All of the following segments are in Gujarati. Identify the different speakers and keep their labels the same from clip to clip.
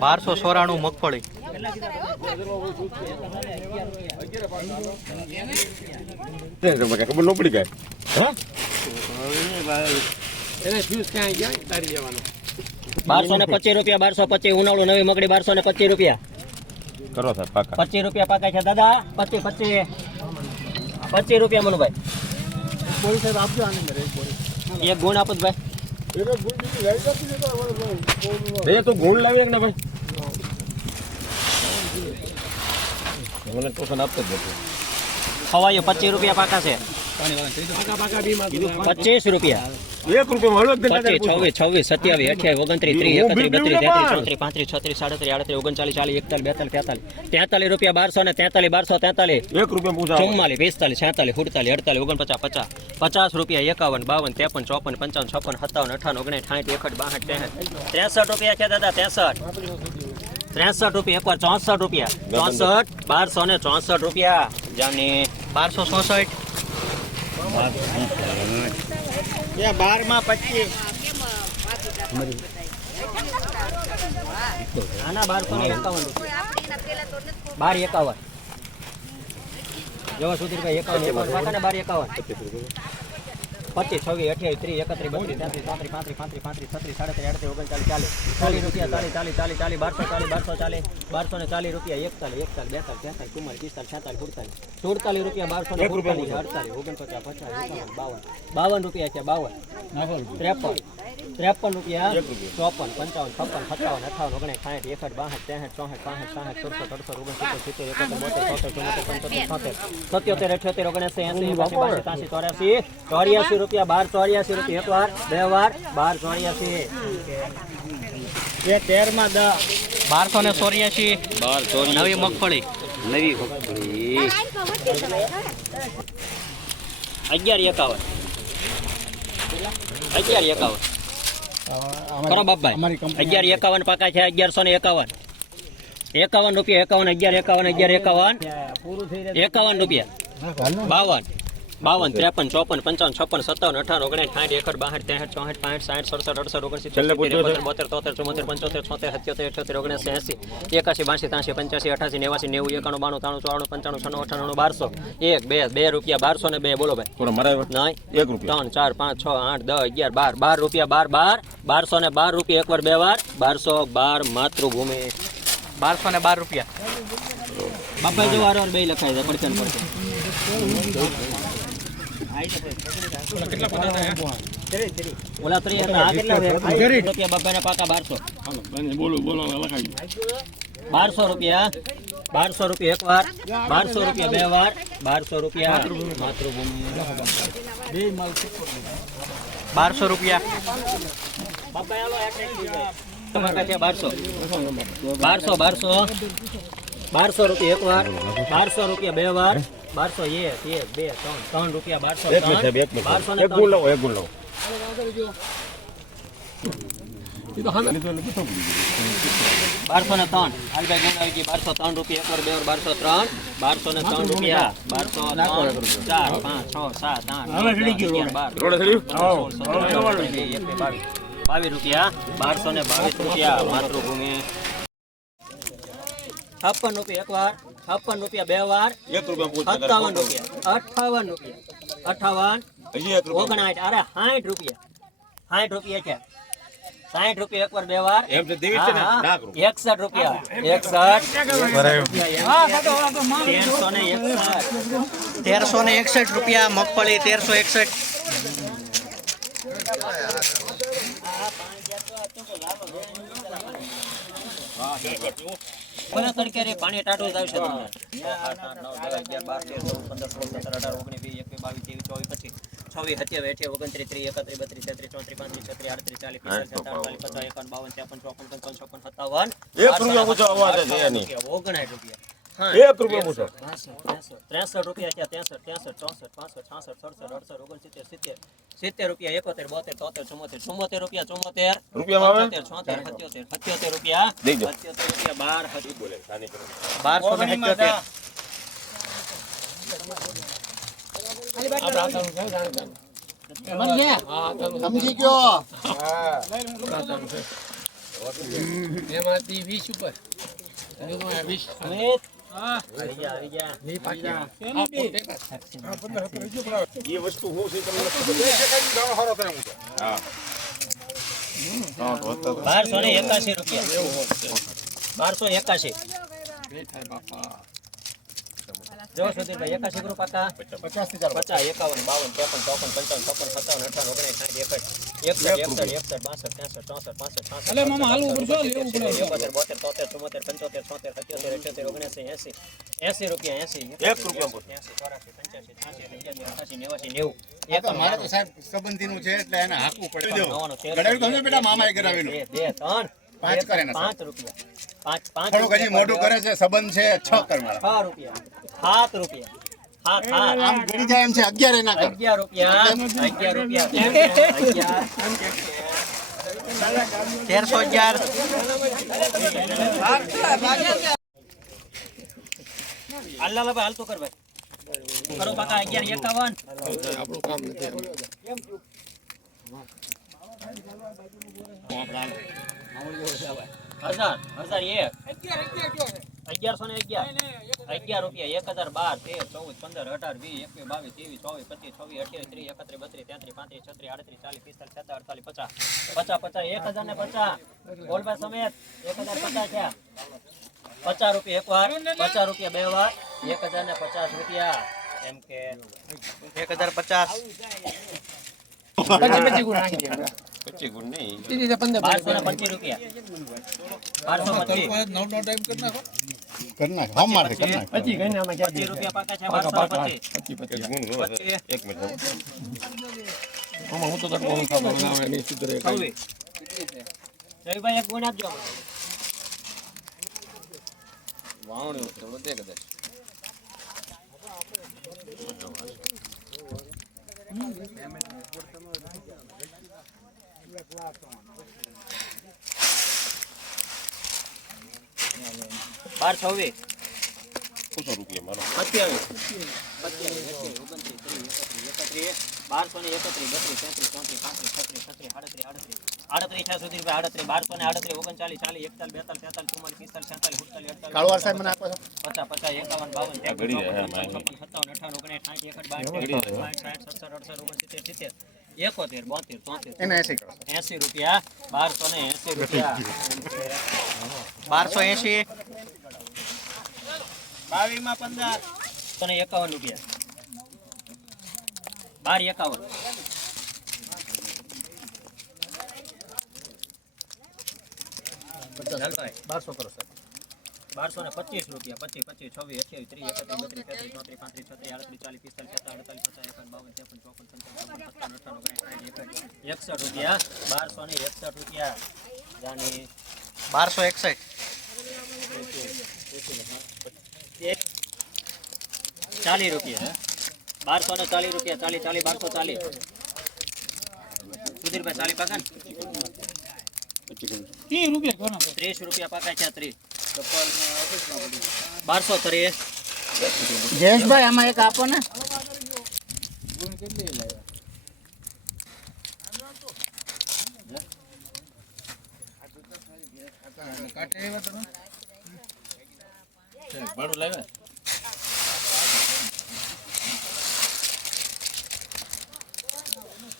Speaker 1: બારસો સોરાણું મગફળી.
Speaker 2: ખબર ન પડી હા
Speaker 3: બારસો ને પચીસ રૂપિયા બારસો પચીસ ઉનાળુ નવી મગડી બારસો ને પચીસ રૂપિયા.
Speaker 2: કરો સાહેબ પાકા.
Speaker 3: પચીસ રૂપિયા પાકા છે દાદા. પચીસ પચીસ. પચીસ રૂપિયા મનુભાઈ. એક ગુણ આપો જ ભાઈ.
Speaker 2: તું તો ગુણ લાવી ને ભાઈ. મને ટોકન આપતો જ નથી.
Speaker 3: ખવાયો પચીસ રૂપિયા પાકા છે. પચીસ રૂપિયા.
Speaker 2: એક રૂપિયા
Speaker 3: છવ્વીસ છવ્વીસ સત્યાવીસ અઠ્યાવીસ ઓગણત્રીસ ત્રીસ એકત્રીસ બત્રીસ તેત્રીસ ચોત્રીસ પાંત્રીસ છત્રીસ સાડત્રીસ આડત્રીસ ઓગણચાલીસ ચાલીસ એકતાલીસ બેતાલીસ તેતાલીસ. તેતાલીસ રૂપિયા બારસો ને તેતાલીસ બારસો તેતાલીસ.
Speaker 2: એક રૂપિયા
Speaker 3: ચુમ્માલીસ પિસ્તાલીસ છેતાલીસ સુડતાલીસ અડતાલીસ ઓગણપચાસ પચાસ. પચાસ રૂપિયા એકાવન બાવન ત્રેપન ચોપન પંચાવન છપ્પન સત્તાવન અઠાવન ઓગણીસ સાઠ એકઠ બાસઠ ત્રેસઠ. ત્રેસઠ રૂપિયા છે દાદા ત્રેસઠ. ત્રેસઠ રૂપિયા એકવાર ચોસઠ રૂપિયા. ચોસઠ બારસો ને ચોસઠ રૂપિયા. જામની
Speaker 1: બારસો ચોસઠ. બારમાં પચીસ.
Speaker 3: આના બારસો ને એકાવન બાર એકાવન. જવા સુધી એકાવન બાર એકાવન. પચીસ છવ્વીસ અઠ્યાવીસ ત્રીસ એકત્રીસ બત્રીસ તેત્રીસ ચોત્રીસ પાંત્રીસ પાંત્રીસ પાંત્રીસ છત્રીસ સાડત્રીસ આડત્રીસ ઓગણચાલીસ ચાલીસ ચાલીસ રૂપિયા ચાલીસ ચાલીસ ચાલીસ ચાલીસ બારસો ચાલીસ બારસો ચાલીસ બારસો ને ચાલીસ રૂપિયા એકતાલીસ એકતાલીસ બેતાલીસ તેતાલીસ ચુમ્માલીસ પિસ્તાલીસ છેતાલીસ સુડતાલીસ સુડતાલીસ રૂપિયા બારસો ને સુડતાલીસ અડતાલીસ ઓગણપચાસ પચાસ બાવન બાવન રૂપિયા છે બાવન. ત્રેપન. ત્રેપન રૂપિયા ચોપન પંચાવન છપ્પન સત્તાવન અઠાવન ઓગણીસ સાઠ એકઠ બાસઠ ત્રેસઠ ચોસઠ પાસઠ સાઠ સડસઠ અડસઠ ઓગણસિત્તેર સિત્તેર એકોતેર બોતેર ચોતેર ચોતેર પંચોતેર છોતેર સત્યોતેર અઠ્યોતેર ઓગણસી એસી એકાસી બાસી ત્યાસી ચોર્યાસી ચોર્યાસી રૂપિયા બાર ચોર્યાસી રૂપિયા એક વાર બે વાર બાર ચોર્યાસી.
Speaker 1: એ તેરમાં દસ. બારસો ને ચોર્યાસી. નવી મગફળી.
Speaker 3: અગિયાર એકાવન. અગિયાર એકાવન. કરો બાપભાઈ. અગિયાર એકાવન પાકા છે અગિયારસો ને એકાવન. એકાવન રૂપિયા એકાવન અગિયાર એકાવન અગિયાર એકાવન. એકાવન રૂપિયા. બાવન. બાવન ત્રેપન ચોપન પંચાવન છપ્પન સત્તાવન અઠાવન ઓગણીસ સાઠ એકર બાર ત્રેસઠ ચોસઠ પાંઠ સાઠ સડસઠ અડસઠ ઓગણસિત્તેર
Speaker 2: છેલ્લે
Speaker 3: બોતેર તોતેર ચુમ્મોતેર પંચોતેર છોતેર સત્યોતેર અઠ્યોતેર ઓગણીસ એસી એકાસી બાસી ત્યાસી પંચ્યાસી અઠાસી નેવાસી નેવું એકાણું બાણું ત્રાણું ચોરાણું પંચાણું છનું અઠાણું બારસો એક બે બે રૂપિયા બારસો ને બે બોલો ભાઈ. નહીં.
Speaker 2: એક રૂપિયા.
Speaker 3: ત્રણ ચાર પાંચ છ આઠ દસ અગિયાર બાર બાર રૂપિયા બાર બાર બારસો ને બાર રૂપિયા એકવાર બે વાર બારસો બાર માતૃભૂમિ.
Speaker 1: બારસો ને બાર રૂપિયા.
Speaker 3: બાપા જો વારવાર બે લખાય છે પડશે. બારસો
Speaker 2: બોલો બોલો
Speaker 3: બારસો રૂપિયા બારસો રૂપિયા એક વાર બારસો રૂપિયા બે વાર બારસો રૂપિયા માતૃભૂમિ
Speaker 1: બારસો રૂપિયા
Speaker 3: બારસો બારસો બારસો બારસો રૂપિયા એક વાર બારસો રૂપિયા. બે વાર. બારસો એક એક બે ત્રણ ત્રણ રૂપિયા બારસો
Speaker 2: એક મિનિટ સાહેબ એક મિનિટ.
Speaker 3: ને
Speaker 2: એક ગુણ
Speaker 3: ત્રણ.
Speaker 2: એક ગુણ
Speaker 3: બારસો ને ત્રણ. હાલભાઈ ગુણ આવી ગઈ. બારસો ત્રણ રૂપિયા એક વાર બે વાર બારસો ત્રણ. બારસો ને ત્રણ રૂપિયા. બારસો ચાર પાંચ છ સાત આઠ બાર. બાવીસ રૂપિયા. બારસો ને બાવીસ રૂપિયા માતૃભૂમિ. છપ્પન રૂપિયા એક વાર છપ્પન રૂપિયા બે વાર
Speaker 2: એક રૂપિયા પૂછ
Speaker 3: સત્તાવન રૂપિયા અઠાવન રૂપિયા અઠાવન
Speaker 2: હજી એક રૂપિયા
Speaker 3: ઓગણાઠ અરે સાઠ રૂપિયા સાઠ રૂપિયા છે સાઠ રૂપિયા એક વાર બે વાર
Speaker 2: એમ તો દેવી છે ને
Speaker 3: હા,
Speaker 2: લાખ
Speaker 3: હા.
Speaker 2: રૂપિયા
Speaker 3: એકસઠ રૂપિયા એકસઠ તેરસો ને એકસઠ
Speaker 1: તેરસો ને એકસઠ રૂપિયા મગફળી તેરસો એકસઠ
Speaker 3: કોને તડકે રે? પાણી ટાટું જ આવશે તમને આઠ, આઠ, નવ, દસ, અગિયાર, બાર, તેર, ચૌદ, પંદર, સોળ, સત્તર, અઢાર, ઓગણીસ, વીસ, એકવીસ, બાવીસ, ત્રેવીસ, ચોવીસ, પચીસ, છવ્વીસ, સત્યાવીસ, અઠ્યાવીસ, ઓગણત્રીસ, ત્રીસ, એકત્રીસ, બત્રીસ, તેત્રીસ, ચોત્રીસ, પાંત્રીસ, છત્રીસ, આડત્રીસ, ચાલીસ, પિસ્તાલીસ, છેતાલીસ, અડતાલીસ, પચાસ, એકાવન, બાવન, ત્રેપન, ચોપન, પંચાવન, છપ્પન, સત્તાવન, ઓગણાઠ રૂપિયા.
Speaker 2: એક રૂપિયા પૂછો
Speaker 3: ત્રેસઠ રૂપિયા છે ત્રેસઠ ત્રેસઠ ચોસઠ પાસઠ છાસઠ સડસઠ અડસઠ ઓગણસિત્તેર સિત્તેર સિત્તેર રૂપિયા એકોતેર બોતેર તોતેર ચુમ્મોતેર ચુમ્મોતેર રૂપિયા ચુમ્મોતેર
Speaker 2: રૂપિયા આવે?
Speaker 3: છોતેર સત્યોતેર સત્યોતેર રૂપિયા. સત્યોતેર રૂપિયા બાર
Speaker 2: બોલે સાની કરો.
Speaker 1: બારસો ને સિત્યોતેર.
Speaker 4: સમજી ગયો.
Speaker 5: એમાંથી વીસ ઉપર. વીસ.
Speaker 3: બારસો ને એકાશી રૂપિયા. બારસો એકાશી જો સુધીરભાઈ એકાશી ગ્રુપ હતા
Speaker 4: પચાસ
Speaker 3: પચાસ એકાવન બાવન ત્રેપન ચોપન પંચાવન ચોપન સત્તાવન અઠાવન ઓગણીસ સાઠ એકસઠ
Speaker 4: પાંચ કરે ને
Speaker 3: પાંચ રૂપિયા પાંચ પાંચ
Speaker 4: મોઢું કરે છે સંબંધ છે છ કર
Speaker 3: રૂપિયા સાત રૂપિયા
Speaker 4: આમ ગળી જાય એમ છે અગિયાર એના કર.
Speaker 3: અગિયાર રૂપિયા અગિયાર રૂપિયા. અગિયાર
Speaker 1: તેરસો અગિયાર.
Speaker 3: હાલ લાલ ભાઈ હાલ તો કર ભાઈ. કરો પાકા અગિયાર એકાવન.
Speaker 5: આપણું કામ નથી
Speaker 3: હજાર હજાર એક. અગિયારસો ને અગિયાર. અગિયાર રૂપિયા એક હજાર બાર તેર ચૌદ પંદર અઢાર વીસ એકવીસ બાવીસ ત્રેવીસ ચોવીસ પચીસ છવ્વીસ અઠ્યાવીસ ત્રીસ એકત્રીસ બત્રીસ તેત્રીસ પાંત્રીસ છત્રીસ આડત્રીસ ચાલીસ પિસ્તાલીસ અડતાલીસ પચાસ. પચાસ પચાસ એક હજાર ને પચાસ. બોલભાઈ સમેત એક હજાર પચાસ થયા. પચાસ રૂપિયા એક વાર પચાસ રૂપિયા બે વાર એક હજાર ને પચાસ રૂપિયા. એમ કે
Speaker 1: એક હજાર પચાસ.
Speaker 2: પચીસ ગુણ નહીં.
Speaker 5: રીતે પંદર
Speaker 3: બારસો ને પચીસ રૂપિયા. બારસો પચીસ.
Speaker 4: કર નાખ. હમ મારે કર નાખ.
Speaker 5: પછી ગઈને આમાં ક્યાં
Speaker 3: પચીસ રૂપિયા પાકા છે બારસો ને પચીસ.
Speaker 5: પછી
Speaker 2: એક
Speaker 5: પછી
Speaker 2: ગુણ નો છે. એક મિનિટ
Speaker 5: આમાં હું તો તક બોલું ખાતો ના આવે નહીં સુધરે કાંઈ.
Speaker 3: છવ્વીસ જયભાઈ એક ગુણ આપજો બાર છવ્વીસ
Speaker 2: પૂછો રૂપિયા મારો
Speaker 3: અત્યાવીસ સત્યાવીસ ઓગણત્રીસ એકત્રીસ બારસો ને એકત્રીસ બત્રીસ તેત્રીસ ચોત્રીસ પાંત્રીસ છત્રીસ છત્રીસ આડત્રીસ આડત્રીસ આડત્રીસ છે સુધી રૂપિયા આડત્રીસ બારસો ને આડત્રીસ ઓગણચાલીસ ચાલીસ એકતાલીસ બેતાલીસ તેતાલીસ ચુમ્માલીસ પિસ્તાલીસ છેતાલીસ સુડતાલીસ અડતાલીસ
Speaker 4: સાહેબ મને આપો
Speaker 3: પચાસ પચાસ એકાવન બાવન. ચોપન સત્તાવન અઠાવન ઓગણીસ સાઠ ત્રેપન સાઠ સાઠ સત્તર અડસઠ ઓગણસિત્તેર સિત્તેર એકોતેર બોતેર તોતેર
Speaker 4: એને એસી કરો.
Speaker 3: એસી રૂપિયા બારસો ને એસી રૂપિયા.
Speaker 1: બારસો એસી.
Speaker 3: બાવીસમાં પંદર. ને એકાવન રૂપિયા. બાર એકાવન.
Speaker 4: બારસો કરો સર
Speaker 3: બારસો ને પચીસ રૂપિયા. પચીસ પચીસ છવ્વીસ અઠ્યાવીસ ત્રીસ એકત્રીસ બત્રીસ તેત્રીસ ચોત્રીસ પાંત્રીસ છત્રીસ આડત્રીસ ચાલીસ પિસ્તાલીસ સત્તાવીસ અડતાલીસ પચાસ એકાવન બાવન ત્રેપન ચોપન પંચાવન છપ્પન સત્તાવન અઠાવન ઓગણીસ સાઠ એકસઠ રૂપિયા બારસો ને એકસઠ રૂપિયા. જાની
Speaker 1: બારસો એકસઠ.
Speaker 3: એક ચાલીસ રૂપિયા બારસો ને ચાલીસ રૂપિયા ચાલીસ ચાલીસ બારસો ચાલીસ સુધીરભાઈ ચાલીસ પાકા ને? ત્રીસ રૂપિયા પાકા છે ત્રીસ. બારસો ત્રીસ.
Speaker 4: જયેશભાઈ આમાં એક આપો ને.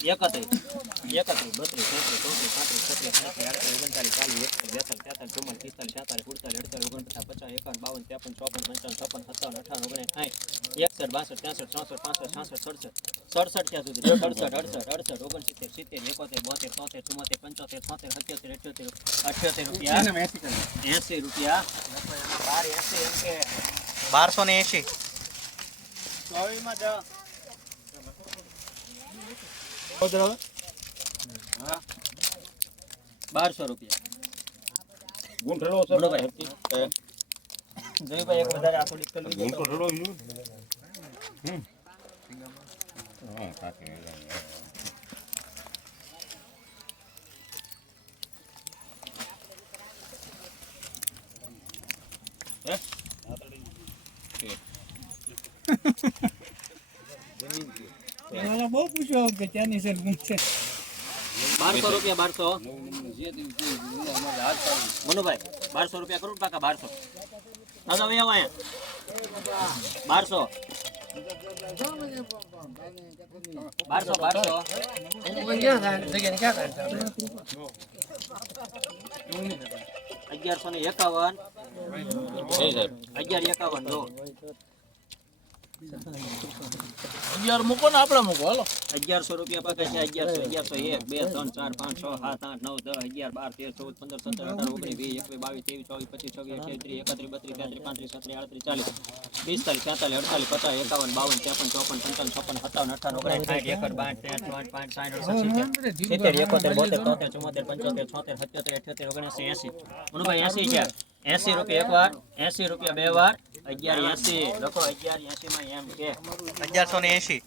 Speaker 3: એકત્રીસ એકત્રીસ બત્રીસ તેત્રીસ ચોત્રીસ પાંત્રીસ છત્રીસ સાડત્રીસ આડત્રીસ ઓગણચાલીસ ચાલીસ એકતાલીસ બેતાલીસ તેતાલીસ ચુમ્માલીસ પિસ્તાલીસ છેતાલીસ સુડતાલીસ અડતાલીસ ઓગણપચાસ પચાસ એકાવન બાવન ત્રેપન ચોપન પંચાવન છપ્પન સત્તાવન અઠાવન એકસઠ બાસઠ ત્રેસઠ ચોસઠ પાસઠ છાસઠ સડસઠ સડસઠ ત્યાં સુધી. સડસઠ અડસઠ અડસઠ ઓગણસિત્તેર સિત્તેર એકોતેર બોતેર તોતેર ચુમ્મોતેર પંચોતેર છોતેર સત્યોતેર અઠ્યોતેર અઠ્યોતેર રૂપિયા.
Speaker 4: એસી
Speaker 3: રૂપિયા. બાર એસી એમ કે
Speaker 1: બારસો ને એસી.
Speaker 3: બારસો રૂપિયા.
Speaker 2: ગુણ ઠેલો છે.
Speaker 3: ભાઈ જોઈભાઈ એક વધારે આખો ડિસ્કાઉન્ટ પેલું
Speaker 2: ગુણ તો ઠેલો જ હમ હા સાચી કે ત્યાંની છે ગુમ છે
Speaker 3: બારસો રૂપિયા, બારસો. મનુભાઈ, બારસો રૂપિયા કરું પાકા બારસો. દાદા ભાઈ આવો અહીંયા. બારસો. બારસો બારસો. અગિયારસો ને એકાવન. અગિયાર એકાવન જો.
Speaker 5: અગિયાર મૂકો ને આપણે મૂકો હાલો.
Speaker 3: અગિયારસો રૂપિયા પાકે છે અગિયારસો અગિયારસો એક બે ત્રણ ચાર પાંચ છ સાત આઠ નવ દસ અગિયાર બાર તેર ચૌદ પંદર સત્તર અઢાર ઓગણીસ વીસ એકવીસ બાવીસ ત્રેવીસ ચોવીસ પચીસ છવ્વીસ અઠ્યાવીસ ત્રીસ એકત્રીસ બત્રીસ તેત્રીસ પાંત્રીસ છત્રીસ આડત્રીસ ચાલીસ પિસ્તાલીસ છેતાલીસ અડતાલીસ પચાસ એકાવન બાવન ત્રેપન ચોપન પંચાવન છપ્પન સત્તાવન અઠાવન ઓગણીસ સાઠ એકર બાઠ ત્રેસઠ ચોસઠ પાંચ સાઠ અડસઠ સિત્તેર સિત્તેર એકોતેર બોતેર તોતેર ચુમ્મોતેર પંચોતેર છોતેર સત્યોતેર અઠ્યોતેર ઓગણસી એસી મનુભાઈ એસી છે એસી રૂપિયા એક વાર એસી રૂપિયા બે વાર અગિયાર એસી લખો અગિયાર એસી માં એમ કે.
Speaker 1: અગિયારસો ને એંશી